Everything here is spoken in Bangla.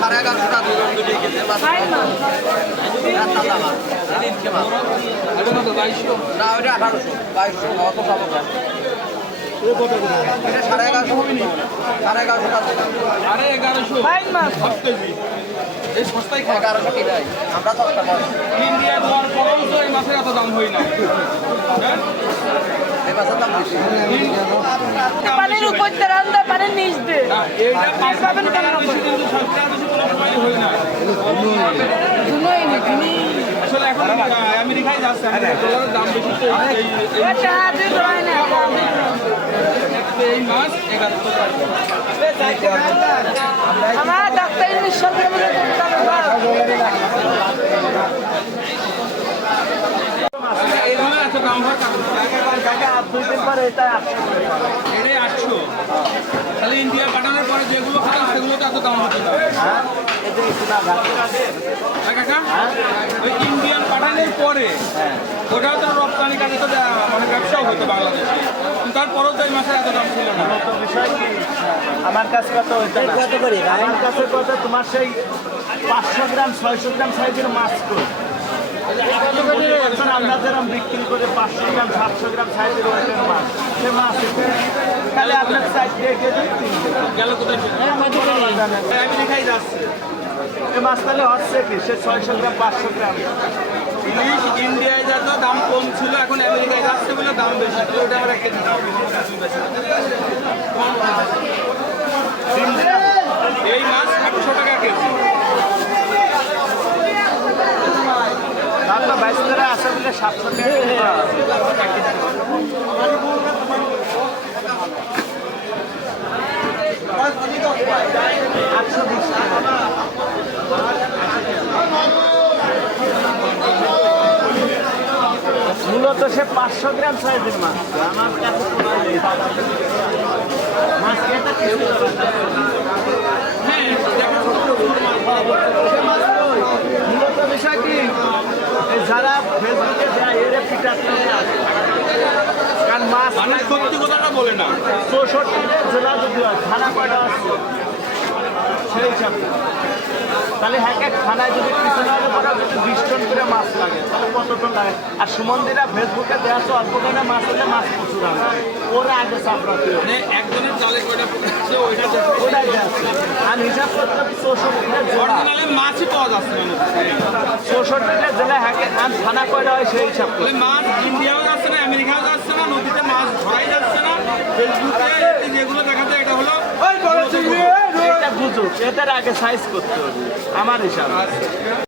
সাড়ে মাছ এটা ইনকে মাছ। না ওইটা আঠারোশো। বাইশশো অত পাবো এটা সাড়ে এগারোশো সাড়ে এগারোশো আরে এগারোশো। এই সস্তায় খাওয়া। এগারোশো কিনাই আমরা সস্তা পাবো। ইন্ডিয়া দেওয়ার পরেও তো এই মাছের এত দাম হয় না। পানির উপর দিয়ে। রান্দা পানির নিচ দিয়ে পাবেন কেন আমার ডাক্তার নিঃশ্বাস এইগুলো এত দাম হওয়ার কারণ এটাই আটশো। তাহলে ইন্ডিয়া পাঠানোর পরে যেগুলো খাতাম সেগুলো তো এত দাম না হ্যাঁ ওই ইন্ডিয়ান পাঠানোর পরে ওটাও তো রপ্তানি কাজে তো মানে ব্যবসাও হতো বাংলাদেশে। তারপরেও তো এই মাসের এত দাম ছিল না। আমার কাছে কত হইতে না? আমার কাছে কত? তোমার সেই পাঁচশো গ্রাম ছয়শো গ্রাম সাইজের মাছ এখন আমরা যেরকম বিক্রি করে পাঁচশো গ্রাম সাতশো গ্রাম সাইজের ওয়েটের মাছ সে মাছ তাহলে আপনার সাইজ দিয়ে কেজি। গেল কোথায়? আমেরিকায় যাচ্ছে। এই মাছ তাহলে হচ্ছে কি সে ছয়শো গ্রাম পাঁচশো গ্রাম। ইলিশ ইন্ডিয়ায় যত দাম কম ছিল এখন আমেরিকায় যাচ্ছে বলে দাম বেশি। তো ওটা আমরা কেজি দাম বেশি বেশি। এই মাছ আটশো টাকা কেজি আমরা বাইশ টাকা মূলত সে পাঁচশো গ্রাম সাইজের মাছ। আমার কাছে কোনো নেই। মাছ খেতে কিছু হবে না। হ্যাঁ দেখা মূলত বিষয় কি এই যারা ফেসবুকে দেয় এরে পিটাতে কারণ মাছ মানুষ সত্যি কথাটা বলে না। চৌষট্টি জেলা যদি হয় থানা কয়টা আসছে সেই হিসাবে। তাহলে এক এক থানায় যদি পরে যদি বিশ টন করে মাছ লাগে। লাগে আর সুমন্দিরা ফেসবুকে দেওয়া তো অল্প মাছ হলে মাছ প্রচুর আনে ওরা আগে মানে একজনের জালে ওটাই আর হিসাব করতে হবে চৌষট্টিটা জেলা। মাছই পাওয়া যাচ্ছে। চৌষট্টিটা আর থানা কয়টা হয় সেই হিসাব করে ওই মাছ ইন্ডিয়াও যাচ্ছে না আমেরিকাও যাচ্ছে না নদীতে মাছ ধরাই যাচ্ছে না ফেসবুকে এই যেগুলো দেখা যায় এটা হলো এটা বুঝুক এটার আগে সাইজ করতে হবে আমার হিসাবে।